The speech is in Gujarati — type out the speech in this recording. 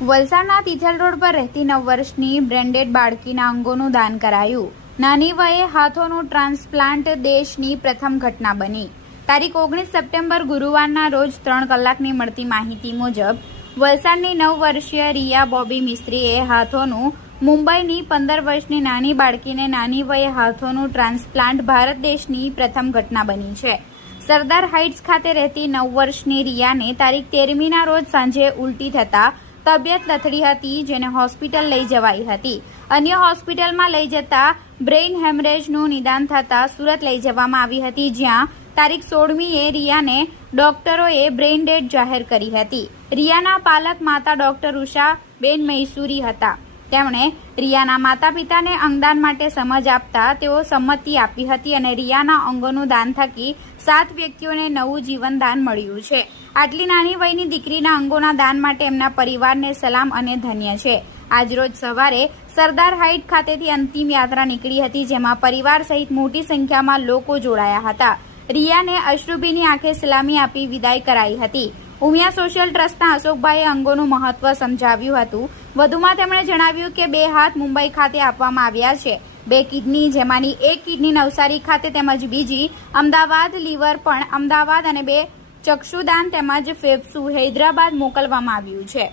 વલસાડના તિથલ રોડ પર રહેતી 9 વર્ષની બ્રેન્ડેડ બાળકીના અંગોનું દાન કરાયું। નાની વયે હાથોનું ટ્રાન્સપ્લાન્ટ દેશની પ્રથમ ઘટના બની। તારીખ 19 સપ્ટેમ્બર ગુરુવારના રોજ 3 કલાકની મળતી માહિતી મુજબ વલસાડની 9 વર્ષીય રિયા બોબી મિસ્ત્રીએ હાથોનું મુંબઈની 15 વર્ષની નાની બાળકીને નાની વયે હાથોનું ટ્રાન્સપ્લાન્ટ ભારત દેશની પ્રથમ ઘટના બની છે। સરદાર હાઇટ્સ ખાતે રહેતી 9 વર્ષની રિયાને તારીખ 13મીના રોજ સાંજે ઉલટી થતા તબિયત લથડી હતી, જેને હોસ્પિટલ લઈ જવાઈ હતી। અન્ય હોસ્પિટલમાં લઈ જતા બ્રેઇન હેમરેજનું નિદાન થતા સુરત લઈ જવામાં આવી હતી, જ્યાં તારીખ 16મીએ રિયાને ડોક્ટરોએ બ્રેઇન ડેડ જાહેર કરી હતી। રિયાના પાલક માતા ડોક્ટર ઉષાબેન મૈસુરી હતા। તેમણે રિયાના માતા પિતાને અંગદાન માટે સમજ આપતા તેઓ સંમતિ આપી હતી અને રિયાના અંગોનું દાન થકી 7 વ્યક્તિઓને નવું જીવનદાન મળ્યું છે। આટલી નાની વયની દીકરીના અંગોના દાન માટે એમના પરિવારને સલામ અને ધન્ય છે। આજરોજ સવારે સરદાર હાઇટ ખાતેથી અંતિમ યાત્રા નીકળી હતી, જેમાં પરિવાર સહિત મોટી સંખ્યામાં લોકો જોડાયા હતા। રિયાને અશ્રુભીની આંખે સલામી આપી વિદાય કરાઈ હતી। ઉમિયા સોશિયલ ટ્રસ્ટના અશોકભાઈએ અંગોનું મહત્વ સમજાવ્યું હતું। વધુમાં તેમણે જણાવ્યું કે 2 હાથ મુંબઈ ખાતે આપવામાં આવ્યા છે, 2 કિડની, જેમાંની 1 કિડની નવસારી ખાતે તેમજ બીજી અમદાવાદ, લીવર પણ અમદાવાદ અને 2 ચક્ષુદાન તેમજ ફેફસું હૈદરાબાદ મોકલવામાં આવ્યું છે।